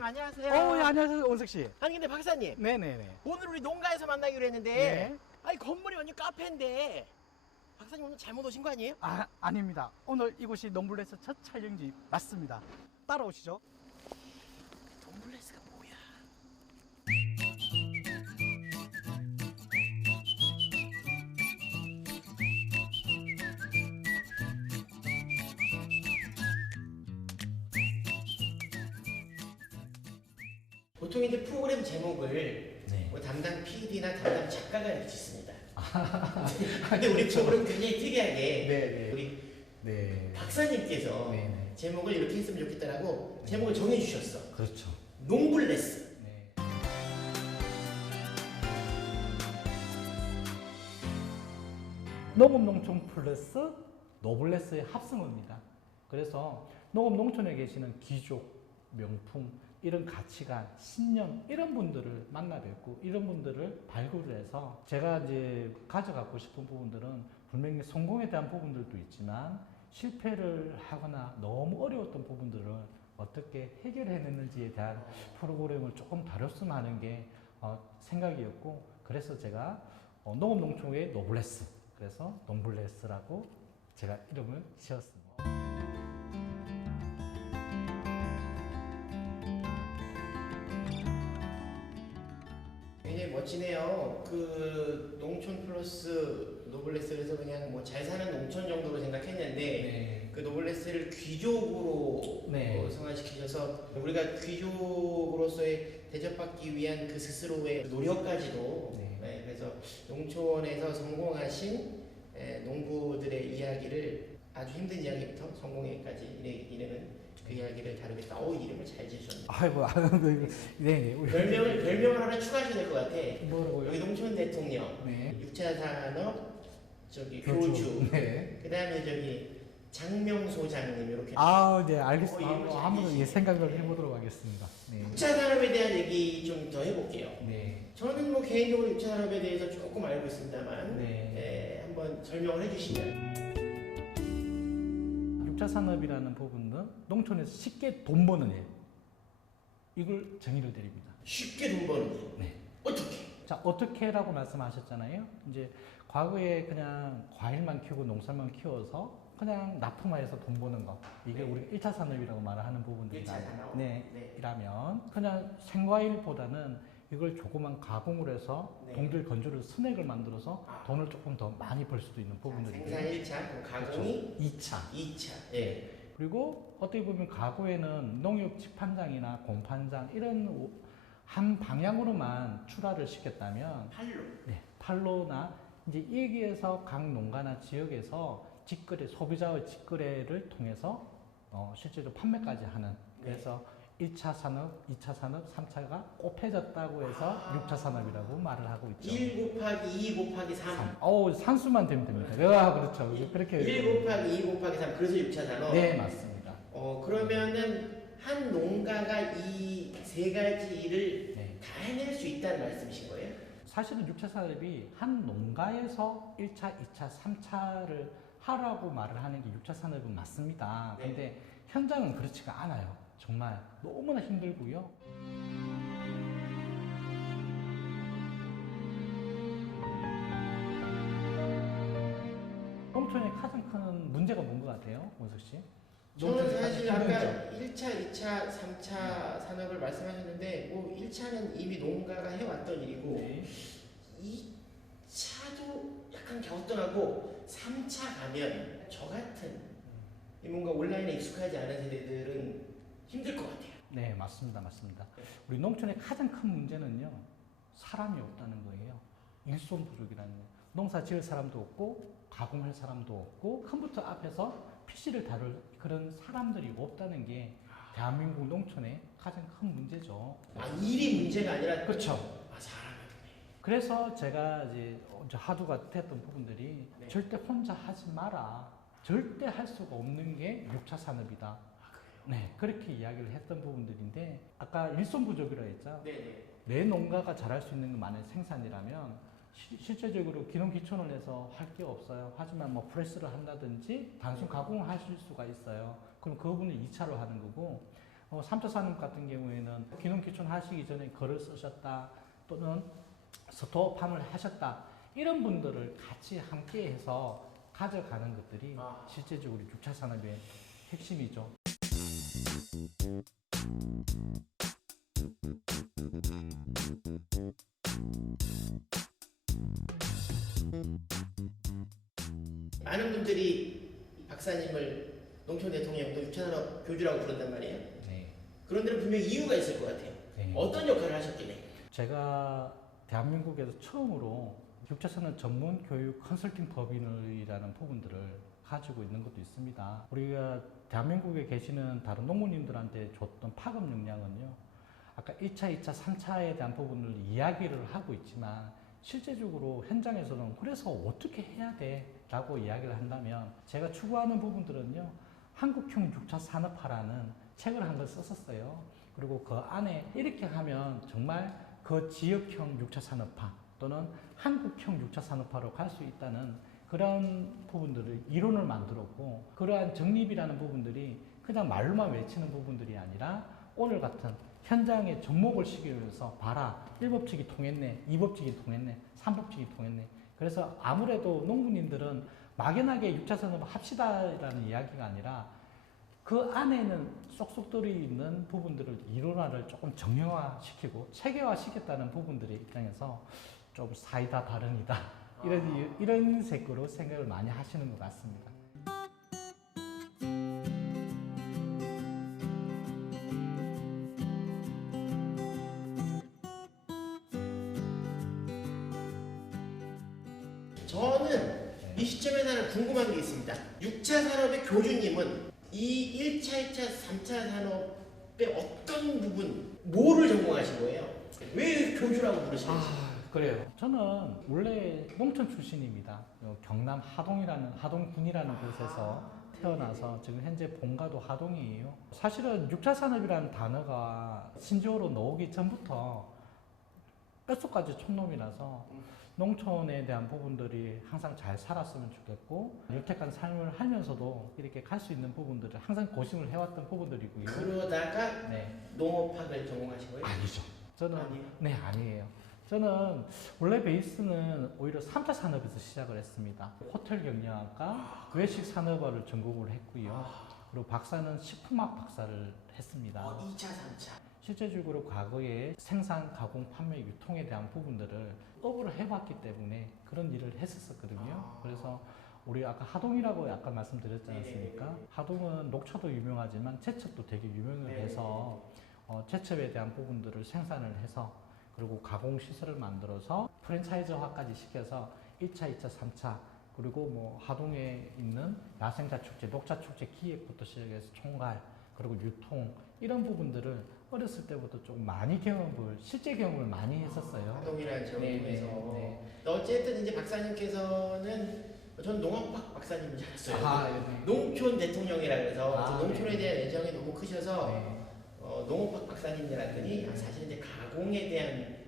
박사님 안녕하세요. 예, 안녕하세요, 원석 씨. 아니 근데 박사님, 네네네. 오늘 우리 농가에서 만나기로 했는데 네. 아니 건물이 완전 카페인데 박사님 오늘 잘못 오신 거 아니에요? 아닙니다. 오늘 이곳이 농블레스 첫 촬영지 맞습니다. 따라오시죠. 농블레스가 뭐야? 보통 이제 프로그램 제목을 뭐 담당 PD나 담당 작가가 이렇게 짓습니다. 근데 우리 프로그램 굉장히 특이하게 우리 박사님께서 제목을 이렇게 했으면 좋겠다라고 제목을 정해주셨어. 그렇죠. 농블레스. 농업농촌 플러스 노블레스의 합성어입니다. 그래서 농업농촌에 계시는 귀족, 명품, 이런 가치관, 신념 이런 분들을 만나 뵙고 이런 분들을 발굴을 해서 제가 이제 가져가고 싶은 부분들은 분명히 성공에 대한 부분들도 있지만 실패를 하거나 너무 어려웠던 부분들을 어떻게 해결해냈는지에 대한 프로그램을 조금 다뤘으면 하는 게 생각이었고, 그래서 제가 농업농촌의 노블레스, 그래서 농블레스라고 제가 이름을 지었습니다. 굉장히 멋지네요. 그 농촌 플러스 노블레스, 그래서 그냥 뭐 잘 사는 농촌 정도로 생각했는데 그 노블레스를 귀족으로 성화시키셔서 우리가 귀족으로서의 대접받기 위한 그 스스로의 노력까지도 그래서 농촌에서 성공하신 농부들의 이야기를 아주 힘든 이야기부터 성공에까지 이르는 그 이야기를 다루겠다. 이름을 잘 지으셨네. 아이고, 별명을 하나 추가하셔야 될 것 같아. 뭐라고요? 여기 농촌 대통령, 6차 산업, 교주, 그 다음에 장명 소장님 이렇게. 네, 알겠습니다. 한번 생각을 해보도록 하겠습니다. 6차 산업에 대한 얘기 좀 더 해볼게요. 저는 뭐 개인적으로 6차 산업에 대해서 조금 알고 있습니다만, 한번 설명을 해주시면. 6차 산업이라는 부분은 농촌에서 쉽게 돈 버는 일, 이걸 정의를 드립니다. 쉽게 돈 버는 일? 어떻게? 자, 어떻게라고 말씀하셨잖아요. 이제 과거에 그냥 과일만 키우고 농산만 키워서 그냥 납품화해서 돈 버는 거, 이게 우리가 1차 산업이라고 말하는 부분들이라면 그냥 생과일보다는 이걸 조그만 가공을 해서 동질 건조를 스낵을 만들어서 돈을 조금 더 많이 벌 수도 있는 부분들이 생산 1차, 가공이 2차. 그리고 어떻게 보면 과거에는 농협 직판장이나 공판장 이런 한 방향으로만 출하를 시켰다면 팔로나 이제 여기에서 각 농가나 지역에서 직거래, 소비자의 직거래를 통해서 실제로 판매까지 하는, 그래서 1차 산업, 2차 산업, 3차가 곱해졌다고 해서 6차 산업이라고 말을 하고 있죠. 1 곱하기 2 곱하기 3. 산수만 되면 됩니다. 그렇죠. 그렇게. 1 곱하기 2 곱하기 3, 그래서 6차 산업? 네, 맞습니다. 그러면은 한 농가가 이 세 가지 일을 다 해낼 수 있다는 말씀이신 거예요? 사실은 6차 산업이 한 농가에서 1차, 2차, 3차를 하라고 말을 하는 게 6차 산업은 맞습니다. 근데 현장은 그렇지가 않아요. 정말 너무나 힘들고요. 농촌의 가장 큰 문제가 뭔 것 같아요, 원석 씨? 저는 사실 아까 1차, 2차, 3차 산업을 말씀하셨는데 뭐 1차는 이미 농가가 해왔던 일이고 2차도 약간 갸우뚱하고 3차 가면 저 같은 뭔가 온라인에 익숙하지 않은 세대들은 힘들 것 같아요. 네, 맞습니다. 우리 농촌의 가장 큰 문제는요, 사람이 없다는 거예요. 일손 부족이라는 거예요. 농사 지을 사람도 없고 가공할 사람도 없고 컴퓨터 앞에서 PC를 다룰 그런 사람들이 없다는 게 대한민국 농촌의 가장 큰 문제죠. 일이 문제가 아니라 그렇죠. 사람이 없네. 그래서 제가 이제 하두가 됐던 부분들이 절대 혼자 하지 마라. 절대 할 수가 없는 게 6차 산업이다. 그렇게 이야기를 했던 부분들인데, 아까 일손 부족이라고 했죠. 내 농가가 잘할 수 있는 건 만약 생산이라면 실제적으로 기농 기촌을 해서 할 게 없어요. 하지만 뭐 프레스를 한다든지 단순 가공을 하실 수가 있어요. 그럼 그 부분을 2차로 하는 거고, 3차 산업 같은 경우에는 귀농귀촌 하시기 전에 글을 쓰셨다 또는 스토어팜을 하셨다 이런 분들을 같이 함께해서 가져가는 것들이 실제적으로 6차 산업의 핵심이죠. 많은 분들이 박사님을 농촌 대통령 또 6차 산업 교주라고 부른단 말이에요. 네. 그런 데는 분명히 이유가 있을 것 같아요. 네. 어떤 역할을 하셨길래? 제가 대한민국에서 처음으로 6차 산업 전문 교육 컨설팅 법인이라는 부분들을 가지고 있는 것도 있습니다. 우리가 대한민국에 계시는 다른 농부님들한테 줬던 파급 역량은요. 아까 1차, 2차, 3차에 대한 부분을 이야기를 하고 있지만 실제적으로 현장에서는 그래서 어떻게 해야 돼? 라고 이야기를 한다면 제가 추구하는 부분들은요. 한국형 6차 산업화라는 책을 한 권 썼었어요. 그리고 그 안에 이렇게 하면 정말 그 지역형 6차 산업화 또는 한국형 6차 산업화로 갈 수 있다는 그런 부분들을 이론을 만들었고 그러한 정립이라는 부분들이 그냥 말로만 외치는 부분들이 아니라 오늘 같은 현장에 접목을 시키기 위해서 봐라 1법칙이 통했네 2법칙이 통했네 3법칙이 통했네 그래서 아무래도 농부님들은 막연하게 6차 산업 합시다라는 이야기가 아니라 그 안에는 쏙쏙 들어있는 부분들을 이론화를 조금 정형화시키고 체계화시켰다는 부분들의 입장에서 좀 사이다 발언이다 이런 색으로 생각을 많이 하시는 것 같습니다. 저는 이 시점에 하나 궁금한 게 있습니다. 6차 산업의 교주님은 이 1차, 2차, 3차 산업의 어떤 부분, 뭐를 전공하신 거예요? 왜 교주라고 부르시는지? 그래요. 저는 원래 농촌 출신입니다. 경남 하동군이라는 곳에서 태어나서 지금 현재 본가도 하동이에요. 사실은 6차 산업이라는 단어가 신조어로 나오기 전부터 뼛속까지 촌놈이라서 농촌에 대한 부분들이 항상 잘 살았으면 좋겠고 여태까지 삶을 하면서도 이렇게 갈 수 있는 부분들을 항상 고심을 해왔던 부분들이고요. 그러다가 농업학을 전공하신 거예요? 아니죠. 저는 아니에요? 네, 아니에요. 저는 원래 베이스는 오히려 3차 산업에서 시작을 했습니다. 호텔 경영학과 외식 산업화를 전공을 했고요. 그리고 박사는 식품학 박사를 했습니다. 2차, 3차. 실제적으로 과거에 생산, 가공, 판매, 유통에 대한 부분들을 업을 해봤기 때문에 그런 일을 했었거든요. 그래서 우리 아까 하동이라고 아까 말씀드렸지 않습니까? 하동은 녹차도 유명하지만 제첩도 되게 유명을 해서 제첩에 대한 부분들을 생산을 해서 그리고 가공 시설을 만들어서 프랜차이즈화까지 시켜서 1차, 2차, 3차 그리고 뭐 하동에 있는 야생자 축제, 녹차 축제 기획부터 시작해서 총괄 그리고 유통 이런 부분들을 어렸을 때부터 좀 많이 실제 경험을 많이 했었어요. 하동이라는 지역에서. 어쨌든 이제 박사님께서는 저는 농업학 박사님인 줄 알았어요. 농촌 대통령이라고 해서 농촌에 대한 애정이 너무 크셔서 농업학 박사님들 했더니 사실 이제 가공에 대한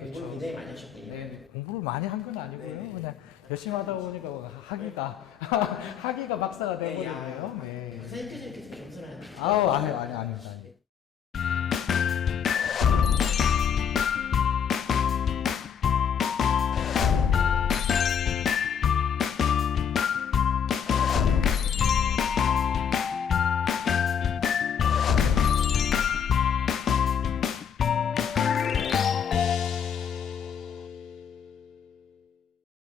공부를 굉장히 많이 하셨군요. 공부를 많이 한 건 아니고요. 그냥 열심히 하다 보니까 학위가 박사가 되어버리네요. 박사님께서 이렇게 좀 겸손한. 아닙니다.